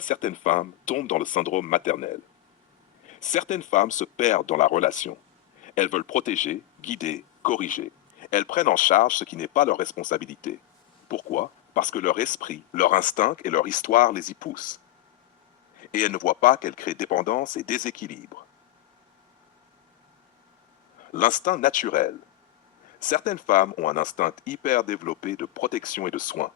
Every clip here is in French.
Certaines femmes tombent dans le syndrome maternel. Certaines femmes se perdent dans la relation. Elles veulent protéger, guider, corriger. Elles prennent en charge ce qui n'est pas leur responsabilité. Pourquoi? Parce que leur esprit, leur instinct et leur histoire les y poussent. Et elles ne voient pas qu'elles créent dépendance et déséquilibre. L'instinct naturel. Certaines femmes ont un instinct hyper développé de protection et de soin.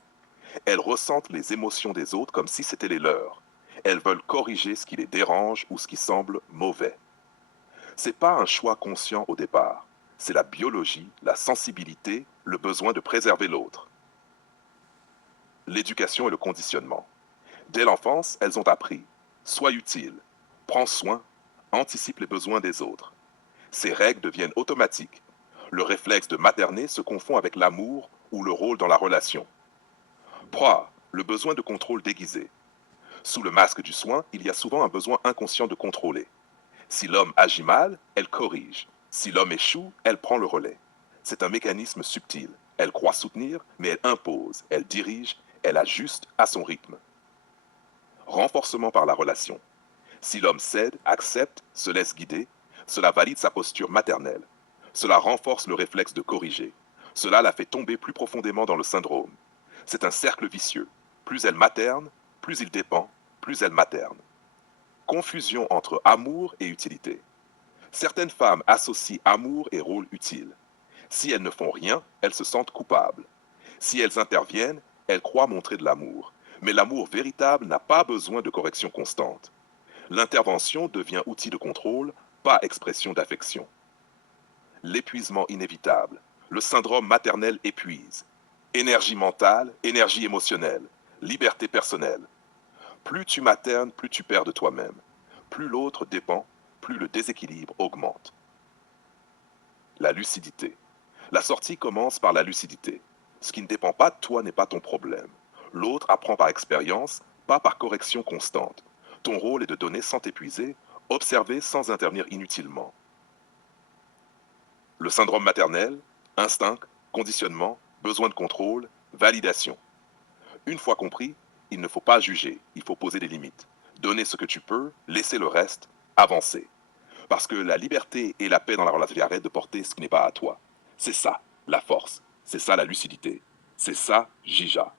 Elles ressentent les émotions des autres comme si c'était les leurs. Elles veulent corriger ce qui les dérange ou ce qui semble mauvais. C'est pas un choix conscient au départ. C'est la biologie, la sensibilité, le besoin de préserver l'autre. L'éducation et le conditionnement. Dès l'enfance, elles ont appris. Sois utile, prends soin, anticipe les besoins des autres. Ces règles deviennent automatiques. Le réflexe de materner se confond avec l'amour ou le rôle dans la relation. Proie, le besoin de contrôle déguisé. Sous le masque du soin, il y a souvent un besoin inconscient de contrôler. Si l'homme agit mal, elle corrige. Si l'homme échoue, elle prend le relais. C'est un mécanisme subtil. Elle croit soutenir, mais elle impose, elle dirige, elle ajuste à son rythme. Renforcement par la relation. Si l'homme cède, accepte, se laisse guider, cela valide sa posture maternelle. Cela renforce le réflexe de corriger. Cela la fait tomber plus profondément dans le syndrome. C'est un cercle vicieux. Plus elle materne, plus il dépend, plus elle materne. Confusion entre amour et utilité. Certaines femmes associent amour et rôle utile. Si elles ne font rien, elles se sentent coupables. Si elles interviennent, elles croient montrer de l'amour. Mais l'amour véritable n'a pas besoin de correction constante. L'intervention devient outil de contrôle, pas expression d'affection. L'épuisement inévitable. Le syndrome maternel épuise. Énergie mentale, énergie émotionnelle, liberté personnelle. Plus tu maternes, plus tu perds de toi-même. Plus l'autre dépend, plus le déséquilibre augmente. La lucidité. La sortie commence par la lucidité. Ce qui ne dépend pas de toi n'est pas ton problème. L'autre apprend par expérience, pas par correction constante. Ton rôle est de donner sans t'épuiser, observer sans intervenir inutilement. Le syndrome maternel, instinct, conditionnement, besoin de contrôle, validation. Une fois compris, il ne faut pas juger, il faut poser des limites. Donner ce que tu peux, laisser le reste, avancer. Parce que la liberté et la paix dans la relation, arrête de porter ce qui n'est pas à toi. C'est ça, la force. C'est ça, la lucidité. C'est ça, Jija.